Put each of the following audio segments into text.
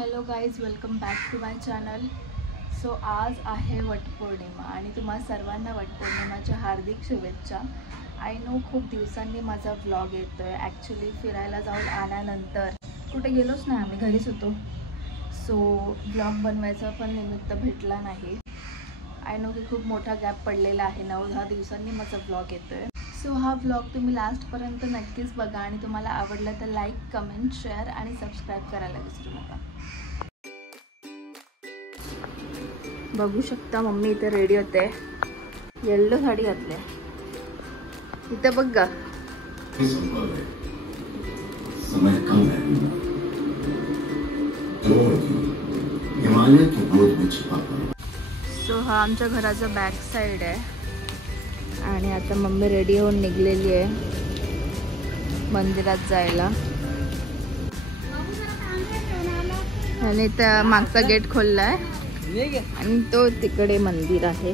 Hello guys, welcome back to my channel. So आज आहे वटपौर्णिमा आणि तुम्हा सर्वांना वटपौर्णिमाच्या हार्दिक शुभेच्छा. आय नो खूप दिवसांनी माझा व्लॉग येतो आहे. ॲक्च्युली फिरायला जाऊन आल्यानंतर कुठे गेलोच नाही, आम्ही घरीच होतो. सो व्लॉग बनवायचा पण निमित्त भेटला नाही. आय नो की खूप मोठा गॅप पडलेला आहे, 9-10 दिवसांनी माझा व्लॉग येतो आहे. सो हा व्लॉग तुम्ही लास्टपर्यंत नक्कीच बघा आणि तुम्हाला आवडला तर लाईक, कमेंट, शेअर आणि सबस्क्राईब करायला विसरू नका. बघू शकता मम्मी इथे रेडी होते. येल्लो साडी घातली. इथे बघ गा. सो हा आमच्या घराचा बॅक साइड आहे आणि आता मम्मी रेडी होऊन निघलेली आहे मंदिरात जायला. आणि त्या मागचा गेट खोललाय आणि तो तिकडे मंदिर आहे.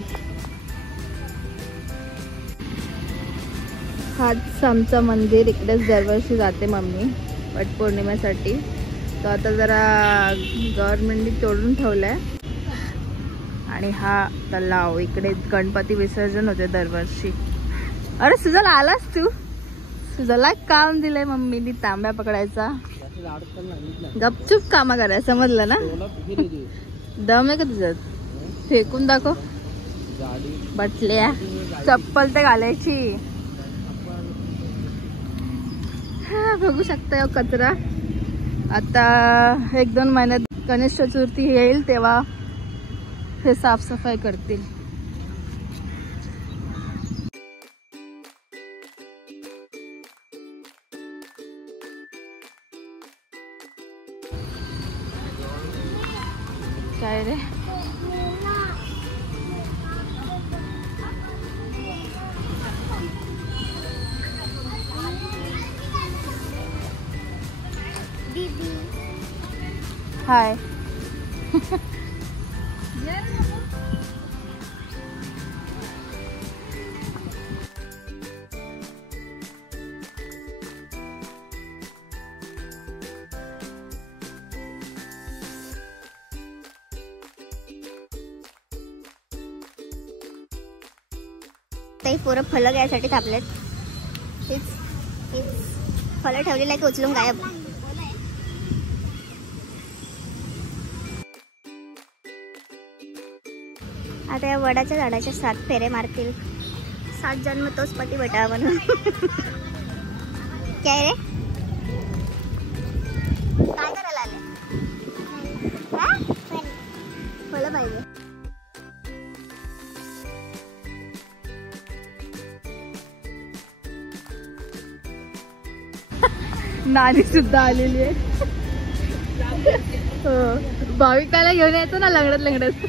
हाच आमचं मंदिर. इकडेच दरवर्षी जाते मम्मी वटपौर्णिमेसाठी. तो आता जरा गव्हर्नमेंटने तोडून ठेवलाय. आणि हा तलाव, इकडे गणपती विसर्जन होते दरवर्षी. अरे सुजल, आलास तू? सुजलला काम दिलंय मम्मीनी तांब्या पकडायचा. गपचूप कामा करायचं, समजलं ना? दम आहे का तुझ्यात? फेकून दाखव. बटल्या चप्पल ते घालायची. हा बघू शकता कचरा. आता 1-2 महिन्यात गणेश चतुर्थी येईल तेव्हा हे साफसफाई करतील. काय रे? हाय. ते पोरं फळं घ्यायसाठी थांबलेत. फळं ठेवलेलं आहे की उचलून गायब. आता या वडाच्या झाडाच्या 7 फेरे मारतील. 7 जन्म तोच पती भेटावा म्हणून. काय रे, काय करायला आले? फळं पाहिजे. नानी सुद्धा आलेली आहे. हो, भाविकाला घेऊन यायचं ना लंगडत.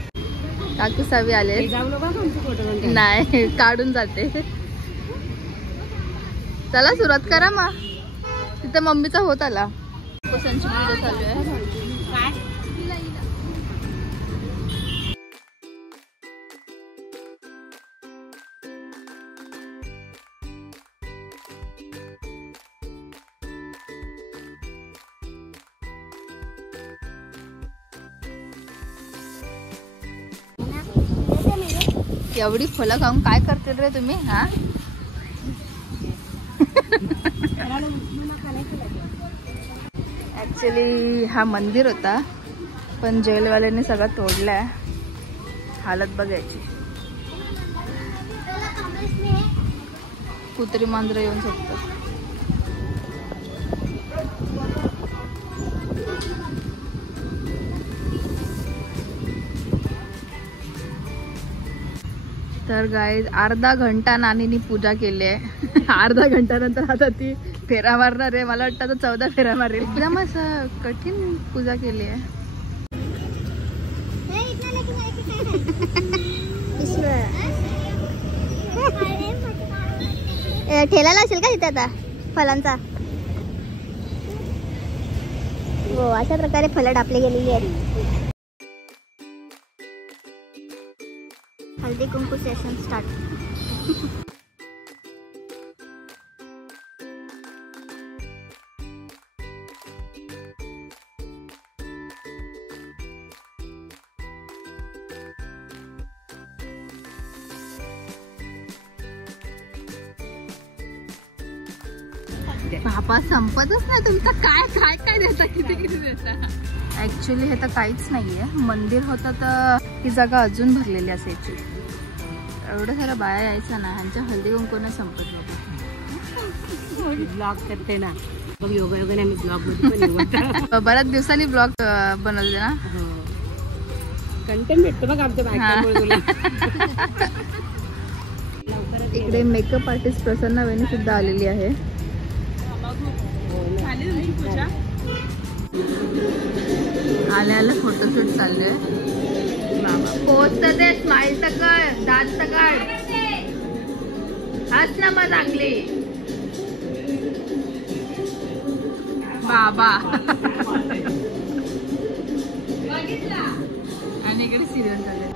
काकू सावी आले. नाही, काढून जाते. चला सुरुवात करा मग. तिथं मम्मीचा होत आला. पोसांची पूजा चालू आहे. एवढी फळं खाऊन काय करतील रे तुम्ही? हा ऍक्च्युली हा मंदिर होता पण जेलवाल्यांनी सगळं तोडलाय. हालत बघायची. कुत्री मांजरं येऊन शकतात. तर गाईज अर्धा घंटा नानीनी पूजा केली आहे. अर्धा घंट्यानंतर आता ती फेरा मारणार आहे. मला वाटतं आता 14 फेरा मारेल. एकदम असं कठीण पूजा केली आहे. ठेला लावशील का तिथे आता फळांचा? हो, अशा प्रकारे फळं डापली गेलेली आहेत. हल्दी कुंकू सेशन स्टार्ट. बाबा संपतच नाही तुमचं. काय काय काय देता, किती किती देता. ऍक्च्युली हे तर काहीच नाहीये. मंदिर होतं तर ही जागा अजून भरलेली असायची. एवढं सारं बाया यायचं ना, ह्यांच्या हल्दी कुंकूने संपत बाबा. ब्लॉग करते ना बघ, योगायोगाने आम्ही ब्लॉग मध्ये बऱ्याच दिवसांनी ब्लॉग बनवले ना. कंटेंट भेटतो बघ आमच्या बायकांमुळे तुला. इकडे मेकअप आर्टिस्ट प्रसन्ना वेणी सुद्धा आलेली आहे. आल्या फोटोशूट चाललंय. पोस्ट ते स्माइल तर कर, दात तर काढ, हाच ना मग चांगली बाबा. आणि इकडे सिरियल चालले.